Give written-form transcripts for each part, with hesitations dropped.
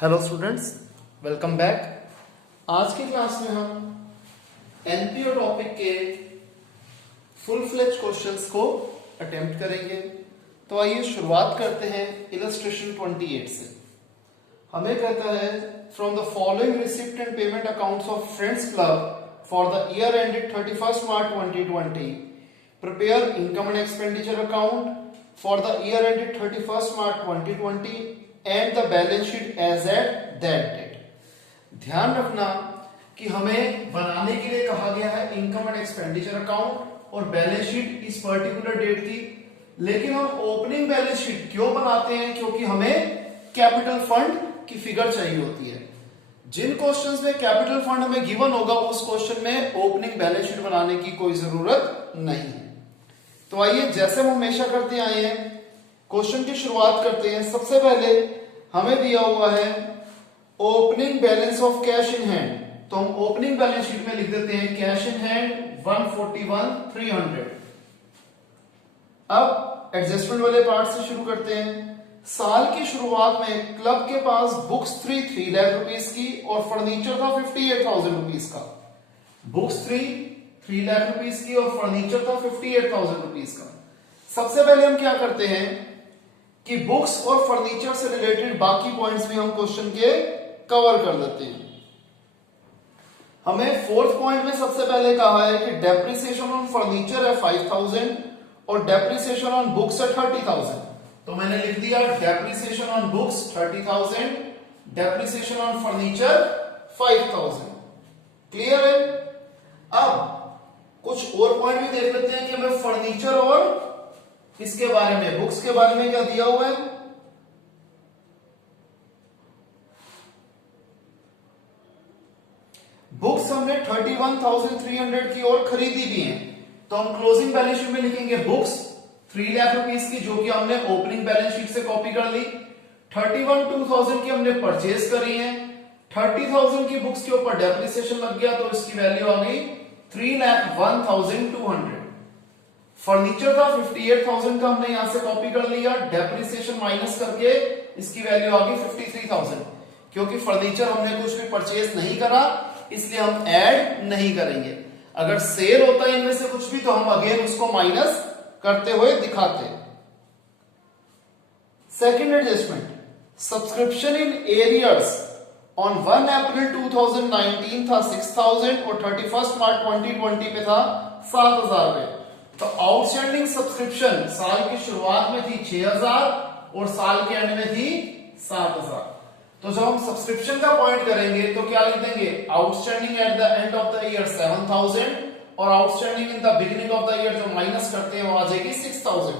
Hello students, welcome back. आज की class में हम एनपीओ टॉपिक के फुल फ्लेज क्वेश्चंस को अटेम्प्ट करेंगे। तो आइए शुरुआत करते हैं इलस्ट्रेशन 28 से। हमें कहता है from the following receipt and payment accounts of friends club for the year ended 31 March 2020 prepare income and expenditure account for the year ended 31 March 2020 and the balance sheet as at that date. ध्यान रखना कि हमें बनाने के लिए कहा गया है इनकम एंड एक्सपेंडिचर अकाउंट और बैलेंस शीट इस पर्टिकुलर डेट की, लेकिन हम ओपनिंग बैलेंस शीट क्यों बनाते हैं? क्योंकि हमें कैपिटल फंड की फिगर चाहिए होती है। जिन क्वेश्चंस में कैपिटल फंड हमें गिवन होगा उस क्वेश्चन में ओपनिंग बैलेंस शीट बनाने की कोई जरूरत नहीं है। तो आइए, जैसे हम हमेशा करते आए हैं, क्वेश्चन की शुरुआत करते हैं। सबसे पहले हमें दिया हुआ है opening balance of cash in hand, तो हम ओपनिंग बैलेंस शीट में लिख देते हैं कैश इन हैंड 141,300। अब एडजस्टमेंट वाले पार्ट से शुरू करते हैं। साल की शुरुआत में क्लब के पास बुक्स 3 लाख रुपीस की और फर्नीचर था 58,000 रुपीस का। बुक्स 3 लाख रुपीस की और फर्नीचर था 58,000 रुपीस का। सबसे पहले हम क्या करते हैं कि बुक्स और फर्नीचर से रिलेटेड बाकी पॉइंट्स भी हम क्वेश्चन के कवर कर देते हैं। हमें फोर्थ पॉइंट में सबसे पहले कहा है कि डेप्रिसिएशन ऑन फर्नीचर है 5,000 और डेप्रिसिएशन ऑन बुक्स है 30,000। तो मैंने लिख दिया depreciation on books 30,000, depreciation on furniture 5,000। Clear है? अब कुछ और पॉइंट भी देख लेते हैं कि हमें फर्नीचर और इसके बारे में, बुक्स के बारे में क्या दिया हुआ है। बुक्स हमने 31,300 की और खरीदी भी है, तो हम क्लोजिंग बैलेंस शीट में लिखेंगे बुक्स 3 लाख रुपीस की, जो कि हमने ओपनिंग बैलेंस शीट से कॉपी कर ली। 31,200 की हमने परचेज करी है, 30,000 की बुक्स के ऊपर डेप्रिसिएशन लग गया, तो इसकी वैल्यू आ गई 3,01,200। फर्नीचर था 58,000 का, हमने यहां से कॉपी कर लिया, डेप्रिसिएशन माइनस करके इसकी वैल्यू आ गई 53,000। क्योंकि फर्नीचर हमने कुछ भी परचेज नहीं करा, इसलिए हम ऐड नहीं करेंगे। अगर सेल होता है इनमें से कुछ भी तो हम अगेन उसको माइनस करते हुए दिखाते। Second adjustment, subscription in arrears on 1 अप्रैल 2019 था 6,000 और 31 मार्च 2020 पे था 7,000 रुपए। तो आउटस्टैंडिंग सब्सक्रिप्शन साल की शुरुआत में थी 6,000 और साल के एंड में थी 7,000। तो जब हम सब्सक्रिप्शन का पॉइंट करेंगे तो क्या लिख देंगे, outstanding at the end of the year 7,000 और outstanding in the beginning of the year जो माइनस करते हैं वो आ जाएगी 6,000।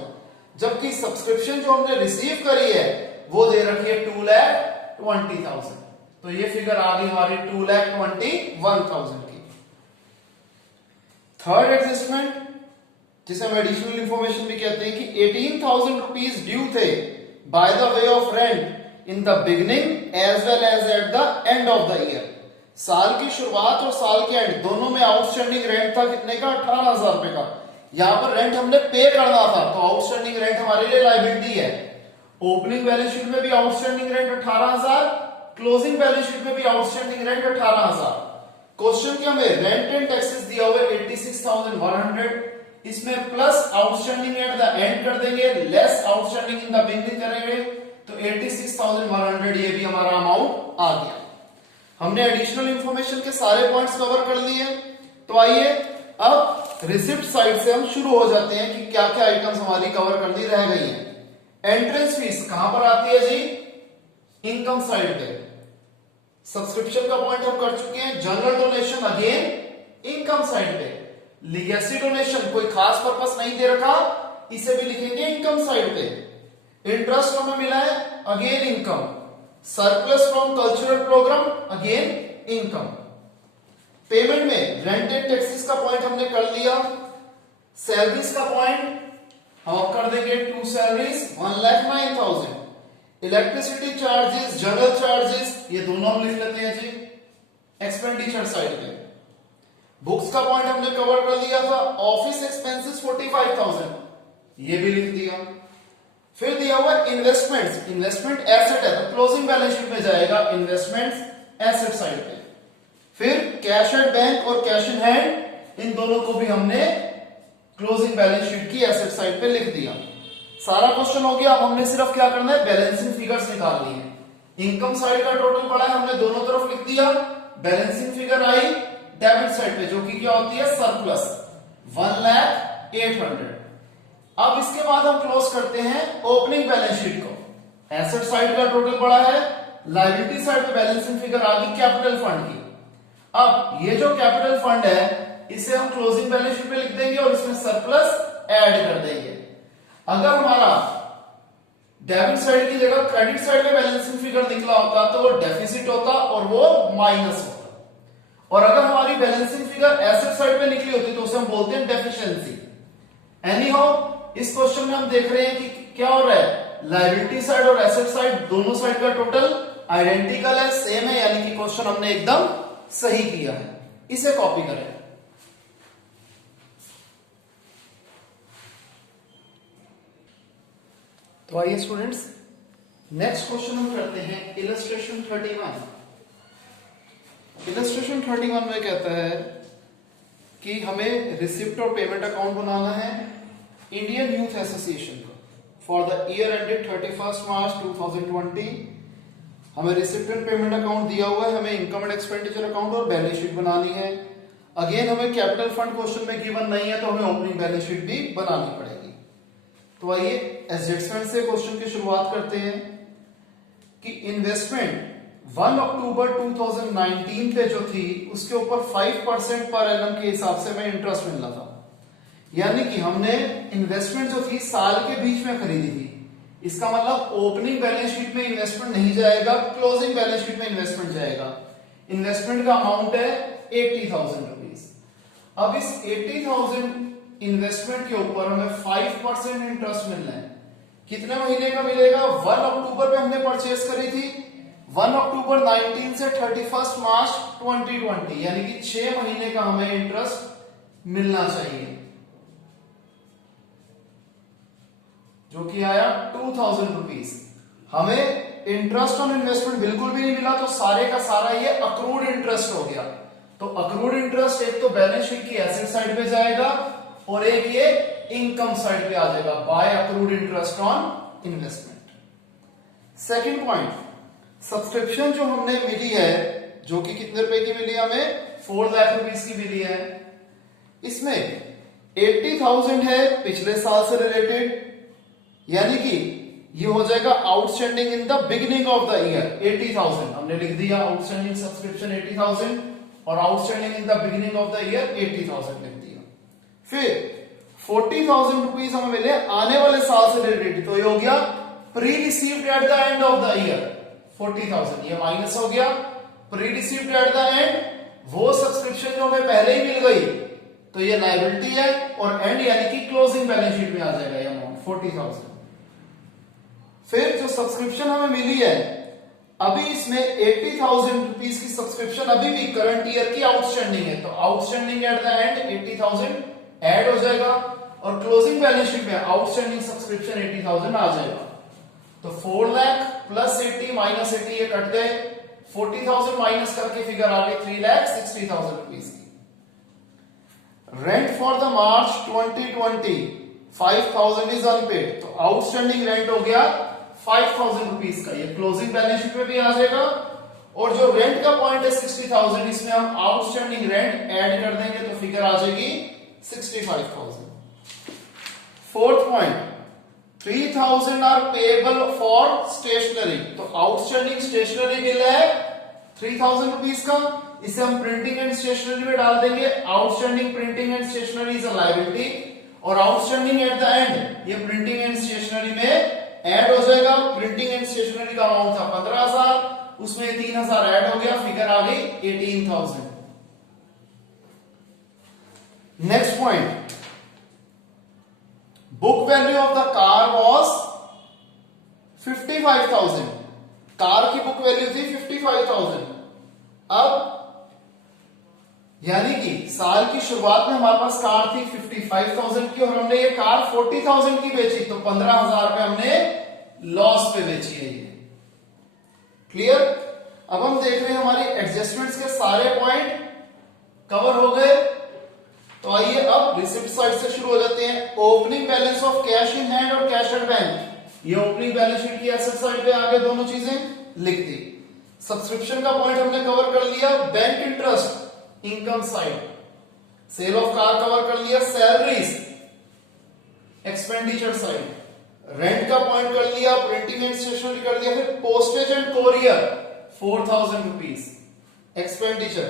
जबकि सब्सक्रिप्शन जो हमने रिसीव करी है वो दे रखी है 2,20,000। तो ये फिगर आ गई हमारी 2,21,000 की। थर्ड एडजस्टमेंट, जिसे हम एडिशनल इंफॉर्मेशन भी कहते हैं कि 18,000 रुपीज ड्यू थे by the way of rent in the beginning as well as at the end of the year. साल की शुरुआत और साल के एंड दोनों में आउटस्टैंडिंग रेंट था कितने का, 18,000 रुपए का। यहां पर रेंट हमने पे करना था, तो आउटस्टैंडिंग रेंट हमारे लिए लायबिलिटी है। ओपनिंग बैलेंस शीट में भी outstanding rent 18,000, closing balance sheet में भी आउटस्टैंडिंग रेंट 18,000। क्वेश्चन के हमें रेंट एंड टैक्सेस दिया हुआ है 86,100, इसमें plus outstanding at the and कर देंगे, less outstanding in the beginning करेंगे, तो 86,100 ये भी हमारा अमाउंट आ गया। हमने एडिशनल इंफॉर्मेशन के सारे पॉइंट्स कवर कर लिए। तो आइए अब रिसिप्ट साइड से हम शुरू हो जाते हैं कि क्या क्या आइटम्स हमारी कवर करनी रह गई है। एंट्रेंस फीस कहां पर आती है जी, इनकम साइड पे। सब्सक्रिप्शन का पॉइंट हम कर चुके हैं। General donation again income side पे। लीगेसी डोनेशन कोई खास पर्पस नहीं दे रखा, इसे भी लिखेंगे इनकम साइड पे। इंटरेस्ट हमें मिला है, again income. Surplus from cultural programme, again income. Payment में रेंट एंड टैक्सेस का पॉइंट हमने कर लिया। सैलरीज का पॉइंट हम कर देंगे 2 salaries 1,09,000। Electricity charges, general charges, ये दोनों हम लिख लेते हैं जी एक्सपेंडिचर साइड पे। बुक्स का पॉइंट हमने कवर कर लिया था। ऑफिस एक्सपेंसेस 45,000, ये भी लिख दिया। फिर दिया हुआ इन्वेस्टमेंट्स, इन्वेस्टमेंट एसेट है तो क्लोजिंग बैलेंस शीट में जाएगा इन्वेस्टमेंट्स एसेट साइड पे। फिर कैश एट बैंक और कैश इन हैंड, इन दोनों को भी हमने क्लोजिंग बैलेंस शीट की एसेट साइड पे लिख दिया। सारा क्वेश्चन हो गया। अब हमने सिर्फ क्या करना है, बैलेंसिंग फिगर्स निकालनी है। इनकम साइड का टोटल पड़ा है, हमने दोनों तरफ लिख दिया। Balancing figure I debit side पे, जो कि क्या होती है, सरप्लस 1,08,000। अब इसके बाद हम क्लोज करते हैं ओपनिंग बैलेंस शीट को। एसेट साइड का टोटल पड़ा है, लायबिलिटी साइड पे बैलेंसिंग फिगर आ गई कैपिटल फंड की। अब ये जो कैपिटल फंड है इसे हम क्लोजिंग बैलेंस शीट में लिख देंगे और इसमें सरप्लस ऐड कर देंगे। अगर हमारा डेबिट साइड की जगह क्रेडिट साइड में बैलेंसिंग फिगर निकला होता तो वो डेफिसिट होता और वो माइनस होता। और अगर हमारी बैलेंसिंग फिगर एसेट साइड पे निकली होती तो उसे हम बोलते हैं डेफिशिएंसी। एनी हाउ, इस क्वेश्चन में हम देख रहे हैं कि क्या हो रहा है, लायबिलिटी साइड और एसेट साइड दोनों साइड का टोटल आइडेंटिकल है, सेम है, यानी कि क्वेश्चन हमने एकदम सही किया है। इसे कॉपी करें। तो आइए स्टूडेंट्स, नेक्स्ट क्वेश्चन हम करते हैं इलस्ट्रेशन 31। इलस्ट्रेशन 31 में कहता है कि हमें रिसिप्ट और पेमेंट अकाउंट बनाना है इंडियन यूथ एसोसिएशन का for the year ended 31 March 2020। हमें रिसिप्ट एंड पेमेंट अकाउंट दिया हुआ है, हमें इनकम एंड एक्सपेंडिचर अकाउंट और बैलेंस शीट बनानी है। अगेन हमें कैपिटल फंड क्वेश्चन में गिवन नहीं है तो हमें ओपनिंग बैलेंस शीट भी बनानी पड़ेगी। तो आइए एडजस्टमेंट से क्वेश्चन की शुरुआत करते हैं कि इन्वेस्टमेंट 1 अक्टूबर 2019 पे जो थी उसके ऊपर 5% पर एनम के हिसाब से हमें इंटरेस्ट मिलना था। यानी कि हमने इन्वेस्टमेंट जो थी साल के बीच में खरीदी थी। इसका मतलब ओपनिंग बैलेंस शीट में इन्वेस्टमेंट नहीं जाएगा, क्लोजिंग बैलेंस शीट में इन्वेस्टमेंट जाएगा। इन्वेस्टमेंट का अमाउंट है 80,000 रुपीज। अब इस 80,000 इन्वेस्टमेंट के ऊपर हमें 5% इंटरेस्ट मिलना है। कितने महीने का मिलेगा, 1 अक्टूबर पे हमने परचेस करी थी, 1 अक्टूबर 19 से 31 मार्च 2020, यानी कि 6 महीने का हमें इंटरेस्ट मिलना चाहिए, जो कि आया 2,000 रुपीज। हमें इंटरेस्ट ऑन इन्वेस्टमेंट बिल्कुल भी नहीं मिला तो सारे का सारा ये अक्रूड इंटरेस्ट हो गया। तो अक्रूड इंटरेस्ट एक तो बैलेंस शीट की एसेट साइड पे जाएगा और एक ये इनकम साइड पे आ जाएगा, by accrued interest on investment. Second point, subscription जो हमने मिली है, जो कि कितने रुपए की मिली हमें, 4 लाख रुपीज की मिली है। इसमें 80,000 है पिछले साल से रिलेटेड, यानी कि ये हो जाएगा outstanding in the beginning of the year. 80,000 हमने लिख दिया, आउटस्टैंडिंग सब्सक्रिप्शन 80,000 और outstanding in the beginning of the year 80,000 लिख दिया। फिर 40,000 रुपीज हमें मिले आने वाले साल से रिलेटेड, तो ये हो गया pre received eight the end of the year 40,000, ये माइनस हो गया। Pre received eight the and, वो सब्सक्रिप्शन जो हमें पहले ही मिल गई तो ये लायबिलिटी है, और एंड यानी कि क्लोजिंग बैलेंस शीट में आ जाएगा ये अमाउंट 40,000। फिर जो सब्सक्रिप्शन हमें मिली है, अभी इसमें 80,000 रुपीज की सब्सक्रिप्शन अभी भी करंट ईयर की आउटस्टैंडिंग है, तो outstanding at the and 80,000 add हो जाएगा और क्लोजिंग बैलेंस शीट में आउटस्टैंडिंग सब्सक्रिप्शन 80,000 आ जाएगा। तो 4 लाख प्लस 80 माइनस 80 ये कट गए, 40,000 माइनस करके फिगर आ गई 3,60,000 रुपीज की। Rent for the March 2020 5,000 is unpaid, तो आउटस्टैंडिंग रेंट हो गया 5,000 रुपीज का, ये क्लोजिंग बैलेंस शीट में भी आ जाएगा। और जो रेंट का पॉइंट है 60,000, इसमें हम आउटस्टैंडिंग रेंट ऐड कर देंगे तो फिगर आ जाएगी 65,000। Fourth point, 3,000 are payable for stationery, तो आउटस्टैंडिंग स्टेशनरी बिल है 3,000 रुपीज का, इसे हम प्रिंटिंग एंड स्टेशनरी में डाल देंगे। Outstanding printing and stationery is a liability, और आउटस्टैंडिंग एट द एंड ये प्रिंटिंग एंड स्टेशनरी में ऐड हो जाएगा। प्रिंटिंग एंड स्टेशनरी का अमाउंट था 15,000, उसमें 3,000 ऐड हो गया, फिगर आ गई 18,000। Next point, book value of the car was 55,000, car की बुक वैल्यू थी 55,000। अब यानी कि साल की शुरुआत में हमारे पास कार थी 55,000 की और हमने ये कार 40,000 की बेची, तो 15,000 रुपए हमने लॉस पे बेची है ये। क्लियर? अब हम देख रहे हैं हमारी एडजस्टमेंट्स के सारे पॉइंट कवर हो गए। तो आइए अब रिसिप्ट साइड से शुरू हो जाते हैं। Opening balance of cash in hand और कैश एट बैंक, ये ओपनिंग बैलेंस शीट की एसेट साइड पे आगे दोनों चीजें लिख दी। सब्सक्रिप्शन का पॉइंट हमने कवर कर लिया। Bank interest income side, sale of car cover कर लिया। सैलरीज एक्सपेंडिचर साइड, रेंट का पॉइंट कर लिया, प्रिंटिंग एंड स्टेशनरी कर लिया। फिर postage and courier 4,000 rupees expenditure.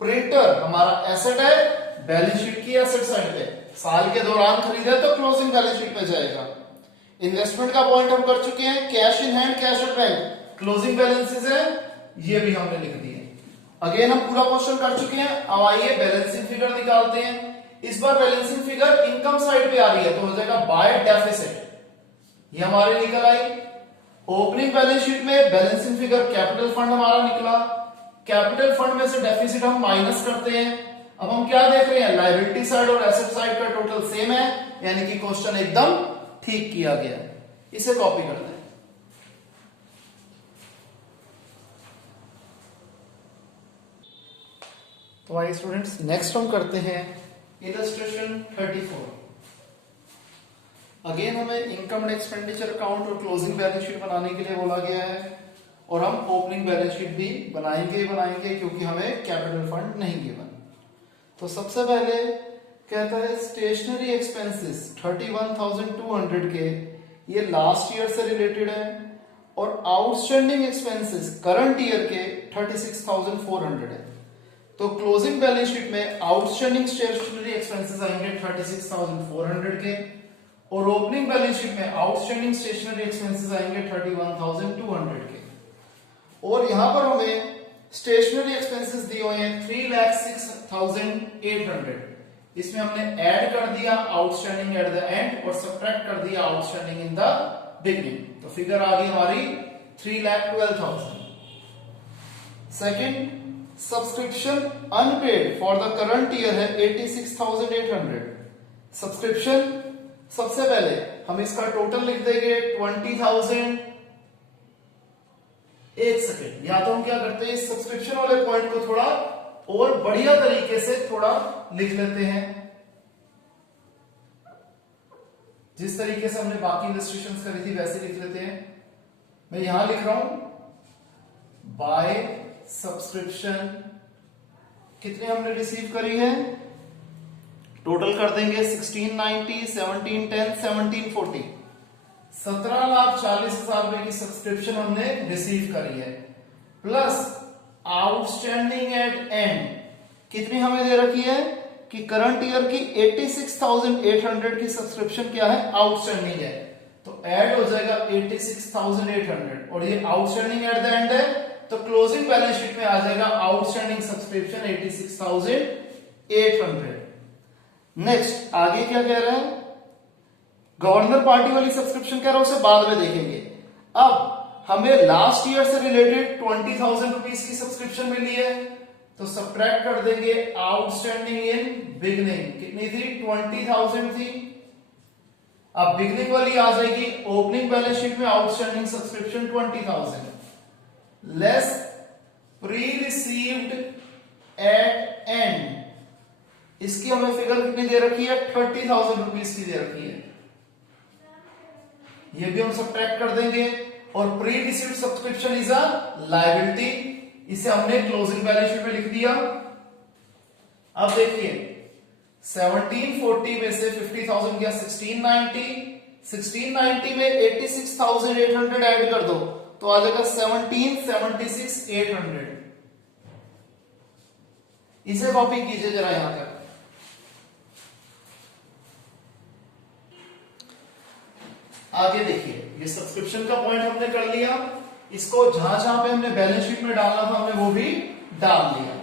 Printer हमारा एसेट है, बैलेंस शीट की एसेट साइड पे, साल के दौरान खरीदा तो क्लोजिंग बैलेंस शीट पे जाएगा। इन्वेस्टमेंट का पॉइंट हम कर चुके हैं। Cash in hand, cash at bank, closing balances है, ये भी हमने लिख दिए। अगेन हम पूरा क्वेश्चन कर चुके हैं। अब आइए बैलेंसिंग फिगर निकालते हैं। इस बार बैलेंसिंग फिगर इनकम साइड पे आ रही है, तो हो जाएगा बाय डेफिसिट, ये हमारे निकल आई। ओपनिंग बैलेंस शीट में बैलेंसिंग फिगर कैपिटल फंड हमारा निकला। कैपिटल फंड में से डेफिसिट हम माइनस करते हैं। अब हम क्या देख रहे हैं, लायबिलिटी साइड और एसेट साइड का टोटल सेम है, यानी कि क्वेश्चन एकदम ठीक किया गया। इसे कॉपी कर दें। तो आइए स्टूडेंट्स, नेक्स्ट हम करते हैं इलस्ट्रेशन 34। अगेन हमें इनकम एंड एक्सपेंडिचर अकाउंट और क्लोजिंग बैलेंस शीट बनाने के लिए बोला गया है, और हम ओपनिंग बैलेंस शीट भी बनाएंगे क्योंकि हमें कैपिटल फंड नहीं गिवन। तो सबसे पहले कहता है स्टेशनरी एक्सपेंसेस 31,200 के, ये लास्ट ईयर से रिलेटेड है, और आउटस्टैंडिंग एक्सपेंसेस करंट ईयर के 36,400 है। तो क्लोजिंग बैलेंस शीट में आउटस्टैंडिंग स्टेशनरी एक्सपेंसेस आएंगे 36,400 के, और ओपनिंग बैलेंस शीट में आउटस्टैंडिंग स्टेशनरी एक्सपेंसेस आएंगे 31,200 के। और यहां पर हमें स्टेशनरी एक्सपेंसेस दिए हुए हैं 3,06,800। इसमें हमने ऐड कर दिया आउटस्टैंडिंग एट द एंड और सब्ट्रैक्ट कर दिया आउटस्टैंडिंग इन द बिगनिंग, तो फिगर आ गई हमारी 3,12,000। Second, subscription unpaid for the current year है 86,800। सब्सक्रिप्शन सबसे पहले हम इसका टोटल लिख देंगे 20,000। एक सेकेंड, या तो हम क्या करते हैं, इस सब्सक्रिप्शन वाले पॉइंट को थोड़ा और बढ़िया तरीके से थोड़ा लिख लेते हैं, जिस तरीके से हमने बाकी इलस्ट्रेशंस करी थी वैसे लिख लेते हैं। मैं यहां लिख रहा हूं बाय सब्सक्रिप्शन कितने हमने रिसीव करी है, टोटल कर देंगे 1690, 1710, 1740, 17,40,000 रुपए की सब्सक्रिप्शन हमने रिसीव करी है, प्लस आउटस्टैंडिंग एट एंड कितनी हमें दे रखी है कि करंट ईयर की 86,800 की सब्सक्रिप्शन क्या है, आउटस्टैंडिंग है, तो ऐड हो जाएगा 86,800, और ये आउटस्टैंडिंग एट द एंड है, तो क्लोजिंग बैलेंस शीट में आ जाएगा आउटस्टैंडिंग सब्सक्रिप्शन 86,800। नेक्स्ट आगे क्या कह रहा है, गवर्नर पार्टी वाली सब्सक्रिप्शन कह रहा है, उसे बाद में देखेंगे। अब हमें लास्ट ईयर से रिलेटेड 20,000 रुपीज की सब्सक्रिप्शन मिली है, तो सब्ट्रैक्ट कर देंगे आउटस्टैंडिंग इन बिगनिंग, कितनी थी, 20,000 थी। अब बिगनिंग वाली आ जाएगी ओपनिंग बैलेंस शीट में, outstanding subscription 20,000 less pre received at end, इसकी हमें फिगर कितनी दे रखी है, 30,000 रुपीज की दे रखी है, ये भी हम सब्ट्रैक्ट कर देंगे। और pre received subscription is a liability, इसे हमने क्लोजिंग बैलेंस शीट में लिख दिया। अब देखिए 1740 में से 50,000 गया 1690, 1690 में 86,800 ऐड कर दो तो आ जाएगा 1776,800। इसे कॉपी कीजिए जरा यहां तक। आगे देखिए, ये सब्सक्रिप्शन का पॉइंट हमने कर लिया, इसको जहां जहां पे हमने बैलेंस शीट में डालना था हमने वो भी डाल दिया।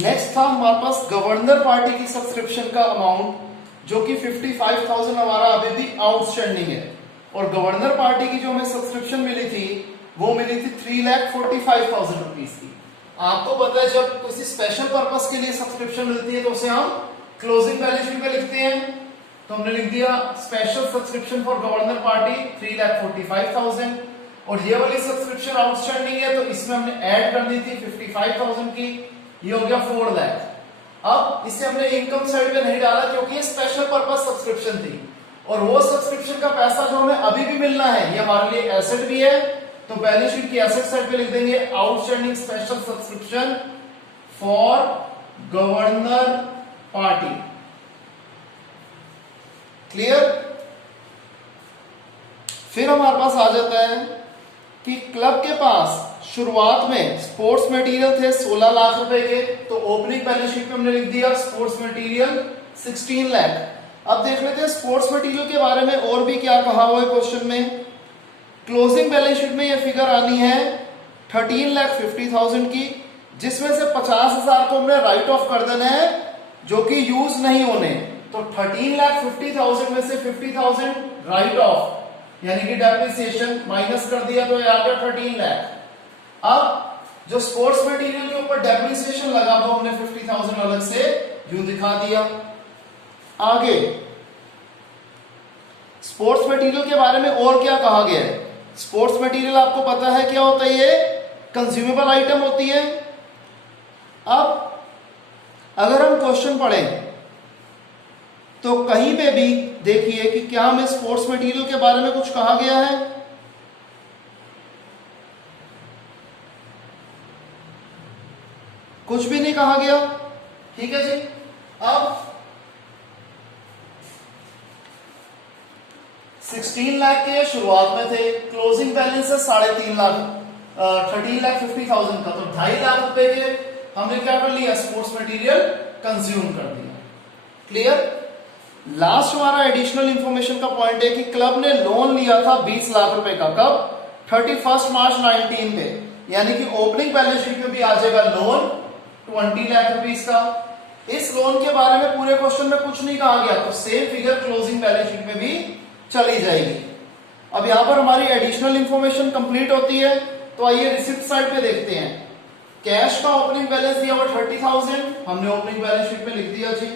नेक्स्ट था हमारे पास गवर्नर पार्टी की सब्सक्रिप्शन का अमाउंट, जो कि 55,000 हमारा अभी भी आउटस्टैंडिंग है, और गवर्नर पार्टी की जो हमें सब्सक्रिप्शन मिली थी वो मिली थी 3,45,000 रुपीज की। आपको पता है जब किसी स्पेशल पर्पस के लिए सब्सक्रिप्शन मिलती है तो उसे हम क्लोजिंग बैलेंस शीट में लिखते हैं। तो हमने लिख दिया special subscription for governor party 3,45,000 और ये वाली सब्सक्रिप्शन आउटस्टैंडिंग है तो इसमें हमने ऐड करनी थी 55,000 की, ये हो गया 4 लाख। अब इसे हमने इनकम साइड पे नहीं डाला क्योंकि ये स्पेशल पर्पस सब्सक्रिप्शन थी और वो सब्सक्रिप्शन का पैसा जो हमें अभी भी मिलना है ये हमारे लिए एसेट भी है, तो बैलेंस शीट की एसेट साइड पे लिख देंगे outstanding special subscription for governor party. Clear? फिर हमारे पास आ जाता है कि क्लब के पास शुरुआत में स्पोर्ट्स मटेरियल थे 16 लाख रुपए के, तो ओपनिंग बैलेंस शीट में हमने लिख दिया स्पोर्ट्स मटेरियल 16 लाख। अब देख लेते हैं स्पोर्ट्स मटेरियल के बारे में और भी क्या कहा हुआ है क्वेश्चन में। क्लोजिंग बैलेंस शीट में ये फिगर आनी है 13,50,000 की, जिसमें से 50,000 को हमने राइट ऑफ कर देना है जो कि यूज नहीं होने, तो 13,50,000 में से 50,000 राइट ऑफ यानी कि डेप्रिसिएशन माइनस कर दिया तो ये आ गया 13 लाख। अब जो स्पोर्ट्स मटेरियल के ऊपर डेप्रिसिएशन लगा वो हमने 50,000 अलग से यूं दिखा दिया। आगे स्पोर्ट्स मटेरियल के बारे में और क्या कहा गया है। स्पोर्ट्स मटेरियल आपको पता है क्या होता है, ये कंज्यूमेबल आइटम होती है। अब अगर हम क्वेश्चन पढ़ें तो कहीं पे भी देखिए कि क्या हमें स्पोर्ट्स मटेरियल के बारे में कुछ कहा गया है। कुछ भी नहीं कहा गया, ठीक है जी। अब 16 लाख के शुरुआत में थे, क्लोजिंग बैलेंस है 3.5 लाख 13,50,000 का, तो 2.5 लाख रुपए के हमने क्या कर लिया स्पोर्ट्स मटेरियल कंज्यूम कर दिया। क्लियर? लास्ट हमारा एडिशनल इंफॉर्मेशन का पॉइंट है कि क्लब ने लोन लिया था 20 लाख रुपए का, कब 31 मार्च 19 में, यानी कि ओपनिंग बैलेंस शीट में भी आ जाएगा लोन 20 लाख रुपीस का। इस लोन के बारे में पूरे क्वेश्चन में कुछ नहीं कहा गया, तो same figure closing balance sheet में भी चली जाएगी। अब यहां पर हमारी एडिशनल इंफॉर्मेशन कंप्लीट होती है, तो आइए रिसिप्ट साइड पे देखते हैं। कैश का ओपनिंग बैलेंस दिया हुआ 30,000, हमने ओपनिंग बैलेंस शीट में लिख दिया जी।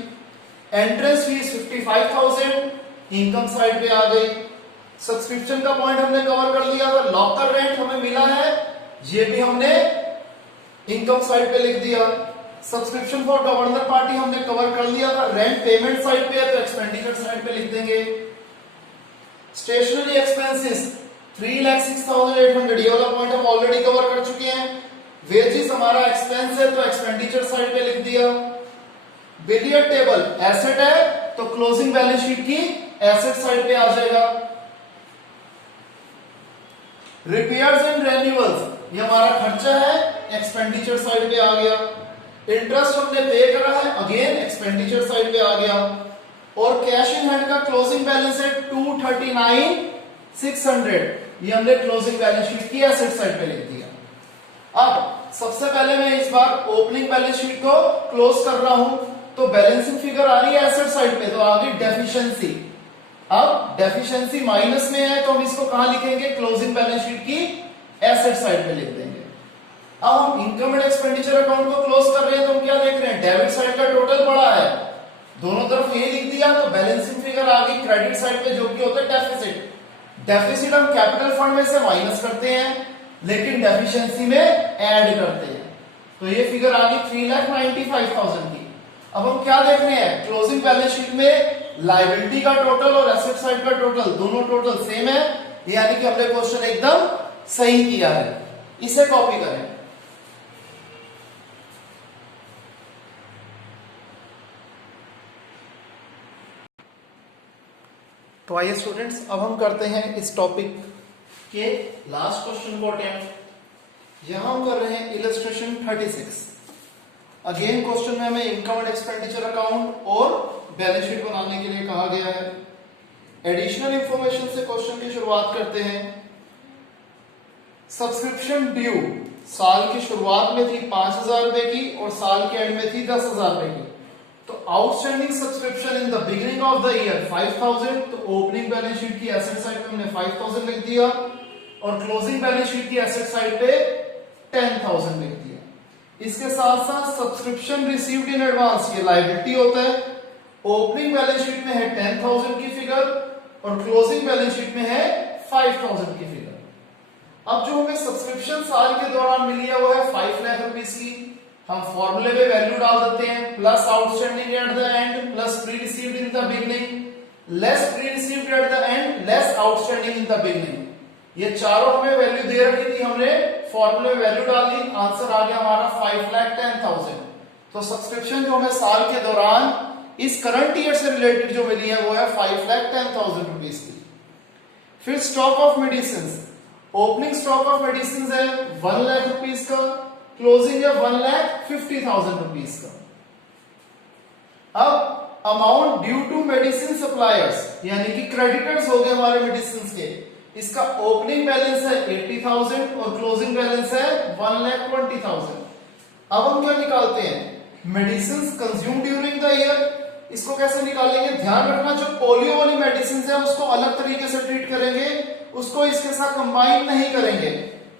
एंट्रेंस फीस 55,000 इनकम साइड पे आ गई। सब्सक्रिप्शन का पॉइंट हमने कवर कर लिया था। लॉकर रेंट हमें मिला है, ये भी हमने इनकम साइड पे लिख दिया। सब्सक्रिप्शन फॉर गवर्नर पार्टी हमने कवर कर लिया था। रेंट पेमेंट साइड पे है तो एक्सपेंडिचर साइड पे लिख देंगे। स्टेशनरी एक्सपेंसेस 3,06,800, ये वाला पॉइंट हम ऑलरेडी कवर कर चुके हैं। वेजेस हमारा एक्सपेंस है तो एक्सपेंडिचर साइड पे लिख दिया। बिलियर्ड टेबल एसेट है तो क्लोजिंग बैलेंस शीट की एसेट साइड पे आ जाएगा। रिपेयर्स एंड रेन्यूअल्स ये हमारा खर्चा है, एक्सपेंडिचर साइड पे आ गया। इंटरेस्ट हमने पे करा है, अगेन एक्सपेंडिचर साइड पे आ गया। और कैश इन हैंड का क्लोजिंग बैलेंस है 239,600, ये हमने क्लोजिंग बैलेंस शीट की एसेट साइड पे लिख दिया। अब सबसे पहले मैं इस बार ओपनिंग बैलेंस शीट को क्लोज कर रहा हूं, तो बैलेंसिंग फिगर आ रही है एसेट साइड पे, तो आ गई डेफिशिएंसी। अब डेफिशिएंसी माइनस में है तो हम इसको कहां लिखेंगे, क्लोजिंग बैलेंस शीट की एसेट साइड पे लिख देंगे। अब हम इनकम एंड एक्सपेंडिचर अकाउंट को क्लोज कर रहे हैं तो हम क्या देख रहे हैं, डेबिट साइड का टोटल पड़ा है, दोनों तरफ ये लिख दिया, तो बैलेंसिंग फिगर आ गई क्रेडिट साइड पे जो कि होता है डेफिसिट। डेफिसिट हम कैपिटल फंड में से माइनस करते हैं लेकिन डेफिशिएंसी में ऐड करते हैं, तो ये फिगर आ गई 3,95,000 की। अब हम क्या देख रहे हैं, क्लोजिंग बैलेंस शीट में लायबिलिटी का टोटल और एसेट साइड का टोटल दोनों टोटल सेम है, यानी कि हमने क्वेश्चन एकदम सही किया है। इसे कॉपी करें। तो आइए स्टूडेंट्स, अब हम करते हैं इस टॉपिक के लास्ट क्वेश्चन को अटेम्प्ट। यहां हम कर रहे हैं इलस्ट्रेशन 36। अगेन क्वेश्चन में हमें इनकम एंड एक्सपेंडिचर अकाउंट और बैलेंस शीट बनाने के लिए कहा गया है। एडिशनल इंफॉर्मेशन से क्वेश्चन की शुरुआत करते हैं। सब्सक्रिप्शन ड्यू साल की शुरुआत में थी 5,000 रुपए की और साल के एंड में थी 10,000 रुपए की, तो outstanding subscription in the beginning of the year 5,000, तो ओपनिंग बैलेंस शीट की एसेट साइड पे हमने 5,000 लिख दिया और क्लोजिंग बैलेंस शीट की एसेट साइड पे 10,000 लिख दिया। इसके साथ साथ सब्सक्रिप्शन रिसीव्ड इन एडवांस, ये लायबिलिटी होता है। ओपनिंग बैलेंस शीट में है 10,000 की फिगर और क्लोजिंग बैलेंस शीट में है 5,000 की फिगर। अब जो हमें सब्सक्रिप्शन साल के दौरान मिली है वो है 5 लाख रुपीस की। हम फॉर्मूले में वैल्यू डाल देते हैं, plus outstanding at the and plus pre received in the beginning less pre received eight the and less outstanding in the beginning. ये चारों हमें वैल्यू दे रखी थी, हमने फॉर्मूले में वैल्यू डाल दी, आंसर आ गया हमारा 5,10,000। तो सब्सक्रिप्शन जो हमें साल के दौरान इस करंट ईयर से रिलेटेड जो मिली है वो है 5,10,000 रुपीस की। फिर stock of medicine, opening stock of medicine है 1 लाख रुपीस का, क्लोजिंग है 1,50,000 रुपीस का। अब amount due to medicine suppliers यानी कि क्रेडिटर्स हो गए हमारे मेडिसिन के, इसका ओपनिंग बैलेंस है 80,000 और क्लोजिंग बैलेंस है 1,20,000। अब हम क्या निकालते हैं, medicine consume during the year. इसको कैसे निकालेंगे, ध्यान रखना जो पोलियो वाली मेडिसिन है उसको अलग तरीके से ट्रीट करेंगे, उसको इसके साथ कंबाइन नहीं करेंगे।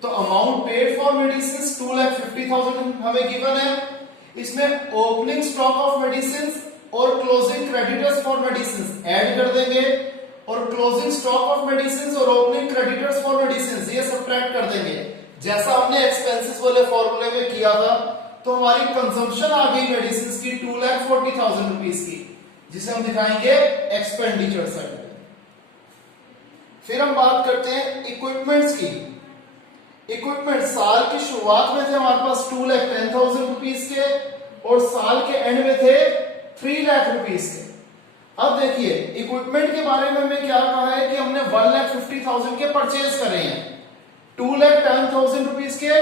तो अमाउंट पेड फॉर मेडिसिन 2,50,000 हमें गिवन है। इसमें ओपनिंग स्टॉक ऑफ मेडिसिन और closing creditors for medicine add कर देंगे और क्लोजिंग स्टॉक ऑफ मेडिसिन और ओपनिंग क्रेडिटर्स फॉर मेडिसिन ये सब्ट्रैक्ट कर देंगे, जैसा हमने एक्सपेंसेस वाले फॉर्मूले में किया था। तो हमारी कंजम्पशन आ गई मेडिसिन की 2,40,000 रुपीस की, जिसे हम दिखाएंगे एक्सपेंडिचर साइड पे। फिर हम बात करते हैं इक्विपमेंट्स की। इक्विपमेंट साल की शुरुआत में थे हमारे पास 2,10,000 रुपीस के और साल के एंड में थे 3 लाख रुपीस के। अब देखिए इक्विपमेंट के बारे में हमें क्या कहा है कि हमने 1,50,000 के परचेज करे हैं। 2,10,000 रुपीस के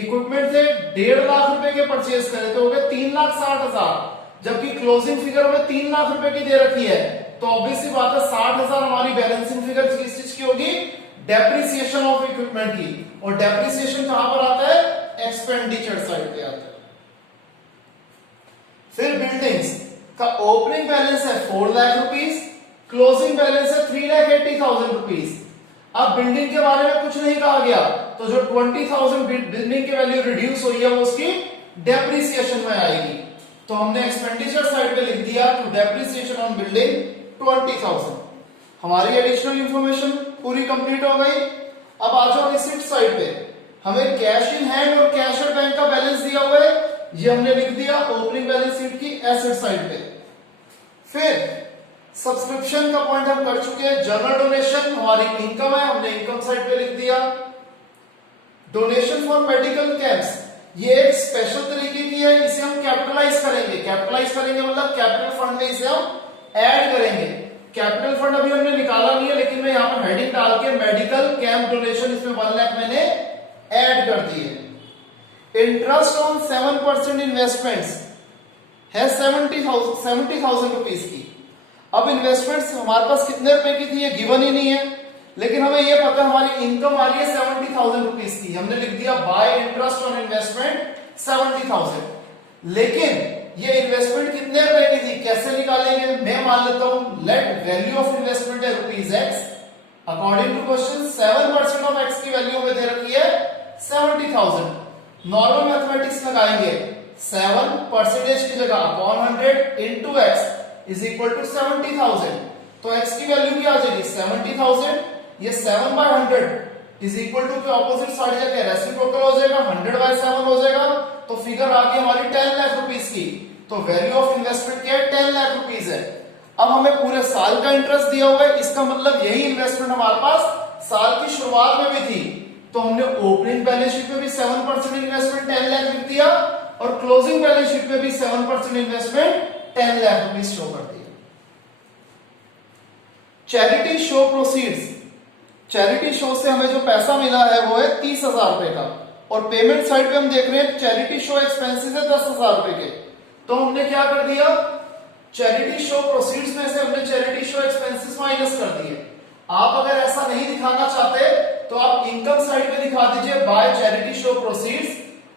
इक्विपमेंट थे, 1.5 लाख रुपए के परचेज करे तो हो गए 3,60,000, जबकि क्लोजिंग फिगर हमें 3 लाख रुपए की दे रखी है। तो ऑब्वियसली बात है 60,000 हमारी बैलेंसिंग फिगर किस चीज की होगी, डेप्रिसिएशन ऑफ इक्विपमेंट की। और डेप्रिसिएशन कहां पर आता है, एक्सपेंडिचर साइड पे आता है। फिर बिल्डिंग्स का ओपनिंग बैलेंस है 4 लाख रुपीस, क्लोजिंग बैलेंस है 3,80,000 रुपीस। अब बिल्डिंग के बारे में कुछ नहीं कहा गया, तो जो 20,000 बिल्डिंग की वैल्यू रिड्यूस हुई है वो उसकी डेप्रिसिएशन में आएगी। तो हमने एक्सपेंडिचर साइड पे लिख दिया टू डेप्रिसिएशन ऑन बिल्डिंग 20,000। हमारी एडिशनल इंफॉर्मेशन पूरी कंप्लीट हो गई। अब आ जाओ रिसिप्ट साइड पे, हमें कैश इन हैंड और कैश एट बैंक का बैलेंस दिया हुआ है, ये हमने लिख दिया ओपनिंग बैलेंस शीट की एसेट साइड पे। फिर सब्सक्रिप्शन का पॉइंट हम कर चुके हैं, जनरल डोनेशन हमारी इनकम है, हमने इनकम साइड पे लिख दिया। डोनेशन फॉर मेडिकल कैंप्स ये एक स्पेशल तरीके की है, इसे हम कैपिटलाइज करेंगे। कैपिटलाइज करेंगे मतलब कैपिटल फंड में इसे हम ऐड करेंगे। कैपिटल फंड अभी हमने निकाला नहीं है, लेकिन मैं यहाँ पर हेडिंग डाल के मेडिकल कैंप डोनेशन इसमें 1 लाख मैंने ऐड कर दी है। इंटरेस्ट ऑन 7% इन्वेस्टमेंट्स है 70,000 रुपीज की। अब इन्वेस्टमेंट्स हमारे पास कितने रुपए की थी ये गिवन ही नहीं है, लेकिन हमें ये पता है हमारी इनकम आ रही है 70,000 रुपीज की। हमने लिख दिया बाय इंटरेस्ट ऑन इन्वेस्टमेंट 70,000। लेकिन ये इन्वेस्टमेंट कितने रुपए की थी, कैसे निकालेंगे, मैं मान लेता हूं लेट वैल्यू ऑफ इन्वेस्टमेंट है ₹x। According to question 7% of x की वैल्यू में दे रखी है 70,000। नॉर्मल मैथमेटिक्स लगाएंगे, 7% की जगह upon 100 into x is equal to 70,000। तो x की वैल्यू क्या आ जाएगी 70,000, ये 7/100 इज इक्वल टू के ऑपोजिट साइड जाके रेसिप्रोकल हो जाएगा, 100/7 हो जाएगा। तो फिगर आ गई हमारी 10 लाख रुपीस की। तो वैल्यू ऑफ इन्वेस्टमेंट क्या है 10 लाख रुपीस है। अब हमें पूरे साल का इंटरेस्ट दिया हुआ है, इसका मतलब यही इन्वेस्टमेंट हमारे पास साल की शुरुआत में भी थी। तो हमने ओपनिंग बैलेंस शीट में भी 7% इन्वेस्टमेंट 10 लाख लिख दिया और क्लोजिंग बैलेंस शीट में भी 7% इन्वेस्टमेंट 10 लाख रुपीस शो कर दिया। Charity show proceeds, charity show से हमें जो पैसा मिला है वो है 30,000 रुपए का और पेमेंट साइड पे हम देख रहे हैं चैरिटी शो एक्सपेंसेस है 10,000 रुपए के। तो हमने क्या कर दिया, चैरिटी शो प्रोसीड्स में से हमने चैरिटी शो एक्सपेंसेस माइनस कर दिए। आप अगर ऐसा नहीं दिखाना चाहते तो आप इनकम साइड पे दिखा दीजिए बाय चैरिटी शो प्रोसीड्स,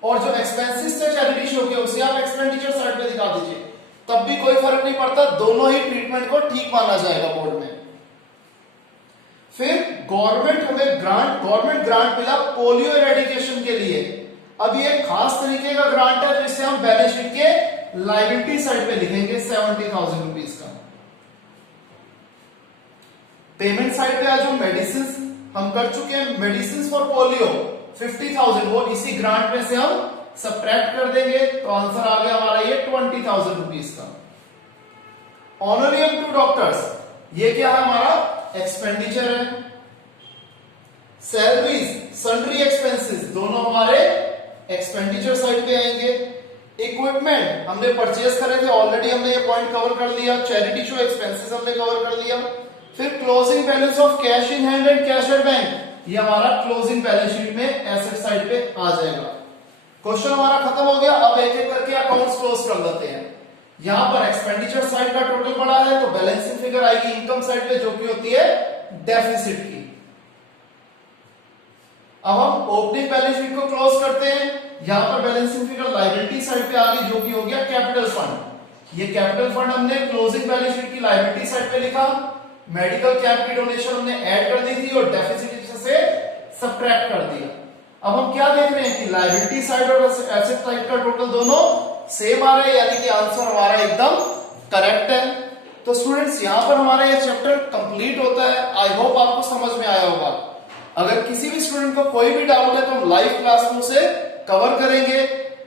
और जो एक्सपेंसेस थे चैरिटी शो के उसे आप एक्सपेंडिचर साइड पे दिखा दीजिए, तब भी कोई फर्क नहीं पड़ता, दोनों ही ट्रीटमेंट को ठीक माना जाएगा बोर्ड में। फिर गवर्नमेंट ग्रांट मिला पोलियो इरेडिकेशन के लिए। अब ये खास तरीके का ग्रांट है, तो इसे हम बैलेंस शीट के लायबिलिटी साइड पे लिखेंगे 70,000 रुपीज का। पेमेंट साइड पे आज जो मेडिसिन हम कर चुके हैं, मेडिसिन फॉर पोलियो 50,000, वो इसी ग्रांट में से हम सबट्रैक्ट कर देंगे, तो आंसर आ गया हमारा ये 20,000 रुपीज का। ऑनरियम टू डॉक्टर्स, ये क्या है हमारा एक्सपेंडिचर है। सैलरीज, सन्ड्री एक्सपेंसेस, दोनों हमारे एक्सपेंडिचर साइड पे आएंगे। इक्विपमेंट हमने परचेज करे थे, ऑलरेडी हमने ये पॉइंट कवर कर लिया। चैरिटी शो एक्सपेंसेस हमने कवर कर लिया। फिर closing balance of cash in hand and cash at bank, ये हमारा क्लोजिंग बैलेंस शीट में एसेट साइड पे आ जाएगा। क्वेश्चन हमारा खत्म हो गया। अब एक एक करके अकाउंट्स क्लोज कर लेते हैं। यहां पर एक्सपेंडिचर साइड का टोटल पड़ा है, तो बैलेंसिंग फिगर आएगी इनकम साइड पे, जो कि होती है डेफिसिट की। अब हम ओपनिंग बैलेंस शीट को क्लोज करते हैं। यहां पर बैलेंसिंग फिगर लायबिलिटी साइड पे आ गई, जो कि हो गया कैपिटल फंड। ये कैपिटल फंड हमने क्लोजिंग बैलेंस शीट की लायबिलिटी साइड पे लिखा। मेडिकल कैंप की डोनेशन हमने ऐड कर दी थी और डेफिसिट से सबट्रैक्ट कर दिया। अब हम क्या देख रहे हैं कि लायबिलिटी साइड और एसेट साइड का टोटल दोनों सेम आ रहा है, यानी कि आंसर हमारा एकदम करेक्ट है। तो स्टूडेंट्स, यहां पर हमारा ये चैप्टर कंप्लीट होता है। आई होप आपको समझ में आया होगा। अगर किसी भी स्टूडेंट को कोई भी डाउट है तो हम लाइव क्लास में उसे कवर करेंगे।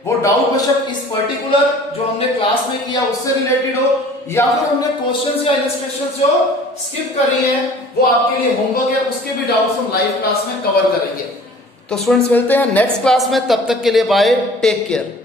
वो डाउट बेशक इस पर्टिकुलर जो हमने क्लास में किया उससे रिलेटेड हो, या फिर हमने क्वेश्चंस या इलस्ट्रेशंस जो स्किप करी है वो आपके लिए होमवर्क है, उसके भी डाउट्स हम लाइव क्लास में कवर करेंगे। तो स्टूडेंट्स, मिलते हैं नेक्स्ट क्लास में, तब तक के लिए बाय, टेक केयर।